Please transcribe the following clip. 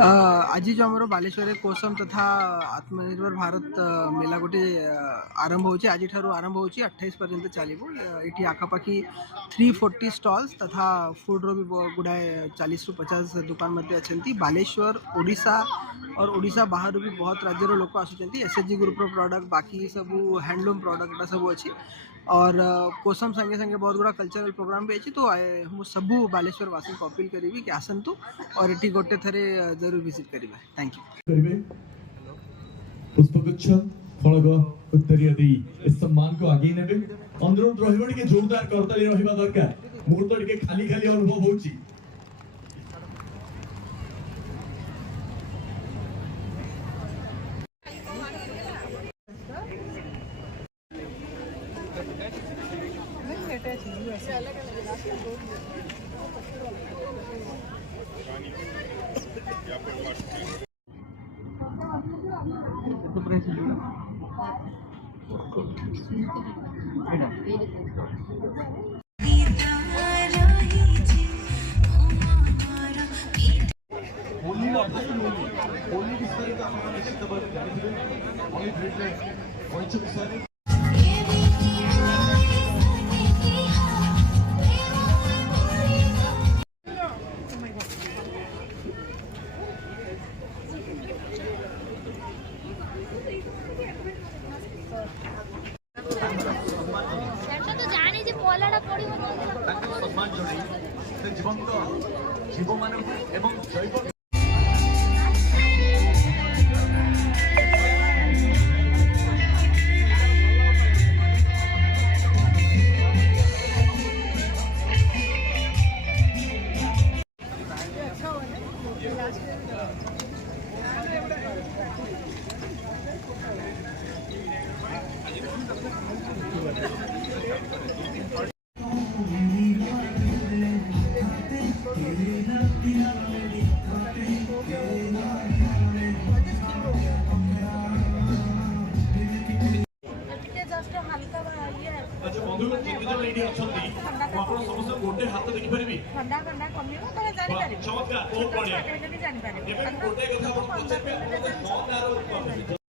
आज जो आम बालेश्वर कोसम तथा आत्मनिर्भर भारत मेला गोटे आरंभ हो आज आरंभ हो 28 पर्यंत चलो ये आखापाखि 340 स्टॉल्स तथा फूड रो भी गुड़ाए 40 ରୁ 50 दुकान मध्य अच्छा बालेश्वर ओडिशा और ओडिशा बाहर भी बहुत राज्यर लोक आसुँच एसएचजी ग्रुप प्रोडक्ट बाकी सब हैंडलूम प्रोडक्ट सब अच्छी और कोसम संगे संगे बहुत गुड़ा कल्चरल प्रोग्राम भी अच्छी तो मुझे सबू बालेश्वर वासी को अपील करी कि आसतु और ये गोटे थरे जरूर विजिट करेंगे। Thank you. पुष्पगुच्छ फलक उत्तरीय दे इस सम्मान को आगे नेबे अनुरोध रहिबो टिके जोरदार करताली रहिबा दरकार मोर तो टिके खाली खाली अनुभव होउची। सम्मान जन जीवंत जीव मान जैव गोटे हाथ देखिपारि चमत्कार बहुत बढ़िया।